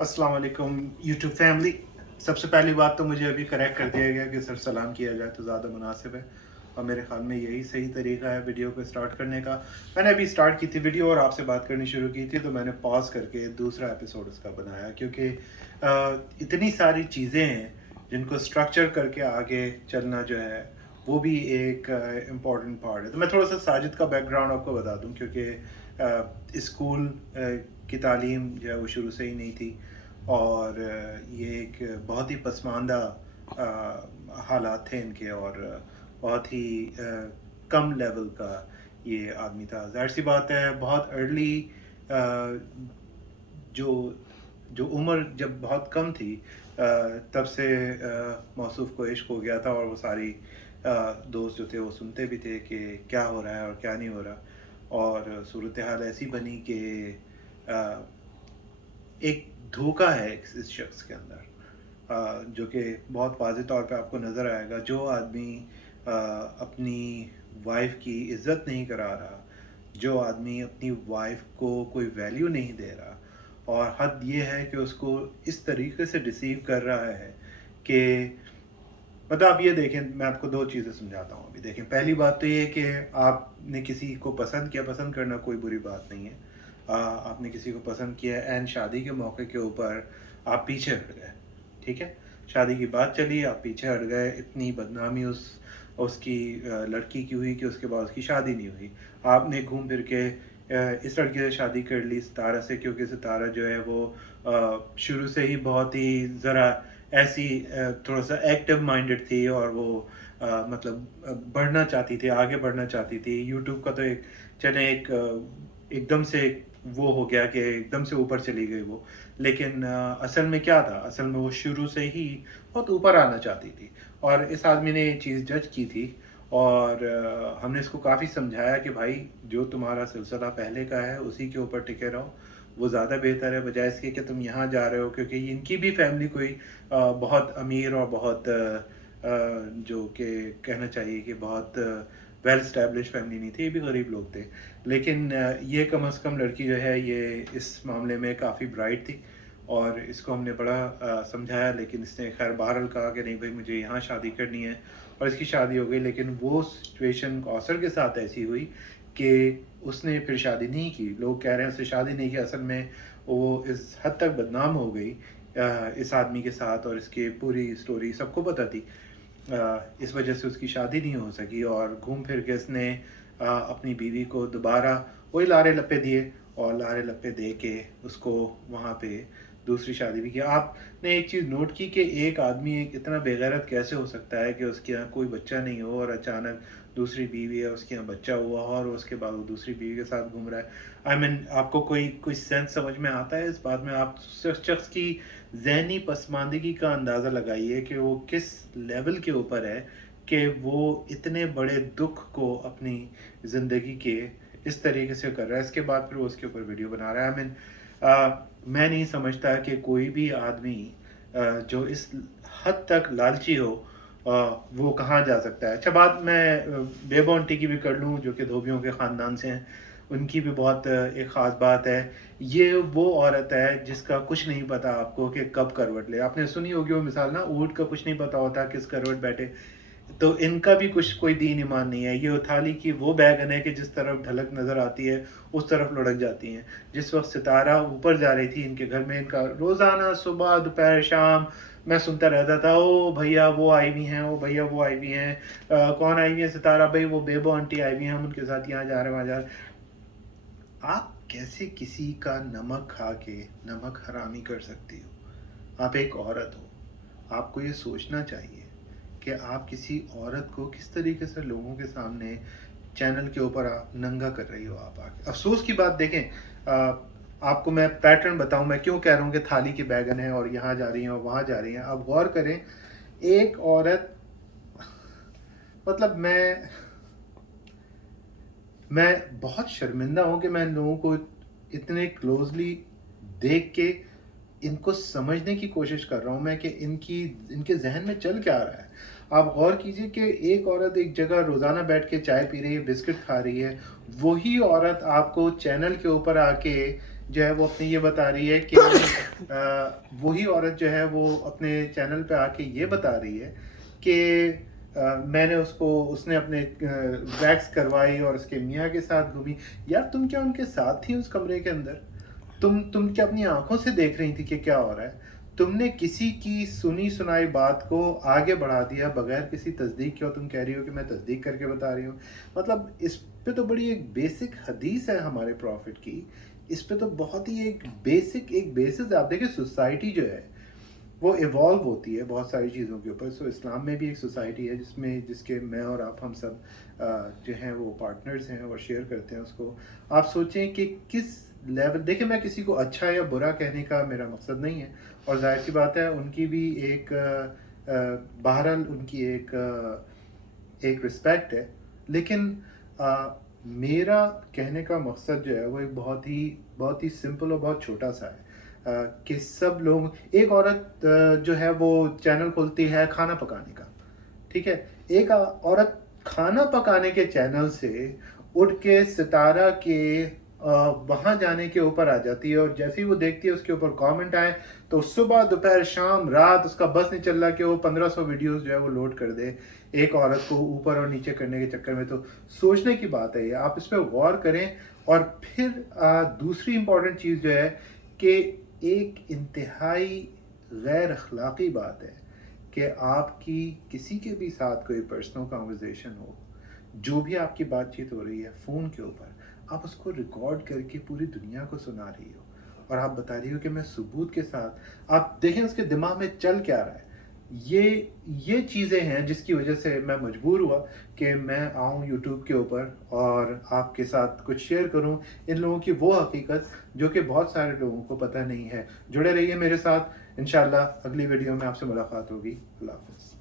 अस्सलाम वालेकुम YouTube family. सबसे पहली बात तो मुझे अभी करेक्ट कर दिया गया कि सर सलाम किया जाए तो ज़्यादा मुनासिब है, और मेरे ख़्याल में यही सही तरीका है वीडियो को स्टार्ट करने का। मैंने अभी स्टार्ट की थी वीडियो और आपसे बात करनी शुरू की थी, तो मैंने पॉज करके दूसरा एपिसोड उसका बनाया, क्योंकि इतनी सारी चीज़ें हैं जिनको स्ट्रक्चर करके आगे चलना जो है वो भी एक इम्पॉर्टेंट पार्ट है। तो मैं थोड़ा सा साजिद का बैकग्राउंड आपको बता दूं, क्योंकि स्कूल की तालीम जो है वो शुरू से ही नहीं थी, और ये एक बहुत ही पसमानदा हालात थे इनके, और बहुत ही कम लेवल का ये आदमी था। ज़ाहिर सी बात है, बहुत अर्ली जो जो उम्र जब बहुत कम थी, तब से मौसूफ़ को इश्क हो गया था, और वो सारी दोस्त जो थे वो सुनते भी थे कि क्या हो रहा है और क्या नहीं हो रहा। और सूरत हाल ऐसी बनी कि अ, एक धोखा है इस शख्स के अंदर, जो कि बहुत वाज़ेह तौर पे आपको नज़र आएगा। जो आदमी अपनी वाइफ की इज़्ज़त नहीं करा रहा, जो आदमी अपनी वाइफ को कोई वैल्यू नहीं दे रहा, और हद ये है कि उसको इस तरीके से डिसीव कर रहा है कि मतलब आप ये देखें, मैं आपको दो चीज़ें समझाता हूँ। अभी देखें, पहली बात तो ये है कि आपने किसी को पसंद किया, पसंद करना कोई बुरी बात नहीं है। आपने किसी को पसंद किया एंड शादी के मौके के ऊपर आप पीछे हट गए, ठीक है। शादी की बात चली, आप पीछे हट गए, इतनी बदनामी उसकी लड़की की हुई कि उसके बाद उसकी शादी नहीं हुई। आपने घूम फिर के इस लड़की से शादी कर ली, सितारा से, क्योंकि सितारा जो है वो शुरू से ही बहुत ही ज़रा ऐसी थोड़ा सा एक्टिव माइंडेड थी, और वो मतलब बढ़ना चाहती थी, आगे बढ़ना चाहती थी। यूट्यूब का तो एक चने एक एकदम से वो हो गया कि एकदम से ऊपर चली गई वो। लेकिन असल में क्या था, असल में वो शुरू से ही बहुत ऊपर आना चाहती थी, और इस आदमी ने ये चीज़ जज की थी। और हमने इसको काफ़ी समझाया कि भाई, जो तुम्हारा सिलसिला पहले का है उसी के ऊपर टिके रहो, वो ज़्यादा बेहतर है, बजाय इसके कि तुम यहाँ जा रहे हो। क्योंकि इनकी भी फैमिली कोई बहुत अमीर और बहुत जो कि कहना चाहिए कि बहुत वेल स्टैब्लिश फैमिली नहीं थी, ये भी गरीब लोग थे। लेकिन ये कम अज़ कम लड़की जो है ये इस मामले में काफ़ी ब्राइट थी, और इसको हमने बड़ा समझाया, लेकिन इसने खैर बहरहाल कहा कि नहीं भाई, मुझे यहाँ शादी करनी है, और इसकी शादी हो गई। लेकिन वो सिचुएशन कौसर के साथ ऐसी हुई कि उसने फिर शादी नहीं की। लोग कह रहे हैं उसने शादी नहीं की, असल में वो इस हद तक बदनाम हो गई इस आदमी के साथ, और इसकी पूरी स्टोरी सबको पता थी। इस वजह से उसकी शादी नहीं हो सकी, और घूम फिर के इसने अपनी बीवी को दोबारा वही लारे लप्पे दिए, और लारे लप्पे दे के उसको वहाँ पे दूसरी शादी भी की। आपने एक चीज़ नोट की कि एक आदमी एक इतना बेगैरत कैसे हो सकता है कि उसके यहाँ कोई बच्चा नहीं हो, और अचानक दूसरी बीवी है, उसके यहाँ बच्चा हुआ, और उसके बाद वो दूसरी बीवी के साथ घूम रहा है। आई मीन आपको कोई कोई सेंस समझ में आता है इस बात में? आप शख्स की ज़हनी पसमानदगी का अंदाज़ा लगाइए कि वो किस लेवल के ऊपर है कि वो इतने बड़े दुख को अपनी ज़िंदगी के इस तरीके से कर रहा है। इसके बाद फिर वो उसके ऊपर वीडियो बना रहा है। आई मीन मैं नहीं समझता कि कोई भी आदमी जो इस हद तक लालची हो, वो कहाँ जा सकता है। अच्छा, बात मैं बेबो आंटी की भी कर लूँ, जो कि धोबियों के ख़ानदान से हैं। उनकी भी बहुत एक ख़ास बात है। ये वो औरत है जिसका कुछ नहीं पता आपको कि कब करवट ले। आपने सुनी होगी वो मिसाल ना, ऊँट का कुछ नहीं पता होता किस करवट बैठे। तो इनका भी कुछ कोई दीन ईमान नहीं है। ये थाली की वो बैगन है कि जिस तरफ ढलक नज़र आती है उस तरफ लुढ़क जाती हैं। जिस वक़्त सितारा ऊपर जा रही थी इनके घर में, इनका रोज़ाना सुबह दोपहर शाम मैं सुनता रहता था, ओ भैया वो आई हुई हैं, ओ भैया वो आई हुई हैं। कौन आई हुई है? सितारा भाई, वो बेबो आंटी आई हुई हैं, हम उनके साथ यहाँ जा रहे हैं, वहाँ जा रहे हैं। आप कैसे किसी का नमक खा के नमक हरामी कर सकती हो? आप एक औरत हो, आपको ये सोचना चाहिए कि आप किसी औरत को किस तरीके से लोगों के सामने चैनल के ऊपर आप नंगा कर रही हो। आप आके अफसोस की बात देखें, आपको मैं पैटर्न बताऊं, मैं क्यों कह रहा हूँ कि थाली की बैगन है और यहाँ जा रही हैं और वहाँ जा रही हैं। आप गौर करें, एक औरत, मतलब मैं बहुत शर्मिंदा हूँ कि मैं लोगों को इतने क्लोजली देख के इनको समझने की कोशिश कर रहा हूँ मैं कि इनके जहन में चल क्या रहा है। आप गौर कीजिए कि एक औरत एक जगह रोज़ाना बैठ के चाय पी रही है, बिस्किट खा रही है, वही औरत आपको चैनल के ऊपर आके जो है वो अपने ये बता रही ہے کہ وہی عورت جو ہے وہ اپنے چینل پہ آ کے یہ بتا رہی ہے کہ میں نے اس نے اپنے ویکس کروائی اور اس کے میاں کے ساتھ گھومی. یار تم کیا ان کے ساتھ تھی اس کمرے کے اندر؟ تم کیا اپنی آنکھوں سے دیکھ رہی تھی کہ کیا ہو رہا ہے؟ تم نے کسی کی سنی سنائی بات کو آگے بڑھا دیا بغیر کسی تصدیق کے، اور تم کہہ رہی ہو کہ میں تصدیق کر کے بتا رہی ہوں. مطلب اس پہ تو بڑی ایک بیسک حدیث ہے ہمارے پروفٹ کی، اس پہ تو بہت ہی ایک بیسک ایک بیسس. آپ دیکھیں سوسائٹی جو ہے وہ ایوالو ہوتی ہے بہت ساری چیزوں کے اوپر. سو اسلام میں بھی ایک سوسائٹی ہے جس کے میں اور آپ ہم سب جو ہیں وہ پارٹنرز ہیں اور شیئر کرتے ہیں اس کو. آپ سوچیں کہ کس لیول، دیکھیں میں کسی کو اچھا یا برا کہنے کا میرا مقصد نہیں ہے، اور ظاہر سی بات ہے ان کی بھی ایک بہرحال ان کی ایک رسپیکٹ ہے. لیکن میرا کہنے کا مقصد جو ہے وہ ایک بہت ہی سمپل اور بہت چھوٹا سا ہے کہ سب لوگ، ایک عورت جو ہے وہ چینل کھولتی ہے کھانا پکانے کا، ٹھیک ہے، ایک عورت کھانا پکانے کے چینل سے اٹھ کے ستارہ کے وہاں جانے کے اوپر آ جاتی ہے، اور جیسے ہی وہ دیکھتی ہے اس کے اوپر کامنٹ آئے تو صبح دوپہر شام رات اس کا بس نہیں چل رہا کہ وہ 1500 ویڈیوز جو ہے وہ لوڈ کر دے ایک عورت کو اوپر اور نیچے کرنے کے چکر میں. تو سوچنے کی بات ہے یہ، آپ اس پہ غور کریں. اور پھر دوسری امپورٹنٹ چیز جو ہے کہ ایک انتہائی غیر اخلاقی بات ہے کہ آپ کی کسی کے بھی ساتھ کوئی پرسنل کانورزیشن ہو، جو بھی آپ کی بات چیت ہو رہی ہے فون کے اوپر، آپ اس کو ریکارڈ کر کے پوری دنیا کو سنا رہی ہو، اور آپ بتا رہی ہو کہ میں ثبوت کے ساتھ. آپ دیکھیں اس کے دماغ میں چل کیا رہا ہے. یہ چیزیں ہیں جس کی وجہ سے میں مجبور ہوا کہ میں آؤں یوٹیوب کے اوپر اور آپ کے ساتھ کچھ شیئر کروں ان لوگوں کی وہ حقیقت جو کہ بہت سارے لوگوں کو پتہ نہیں ہے. جڑے رہیے میرے ساتھ، انشاءاللہ اگلی ویڈیو میں آپ سے ملاقات ہوگی. اللہ حافظ.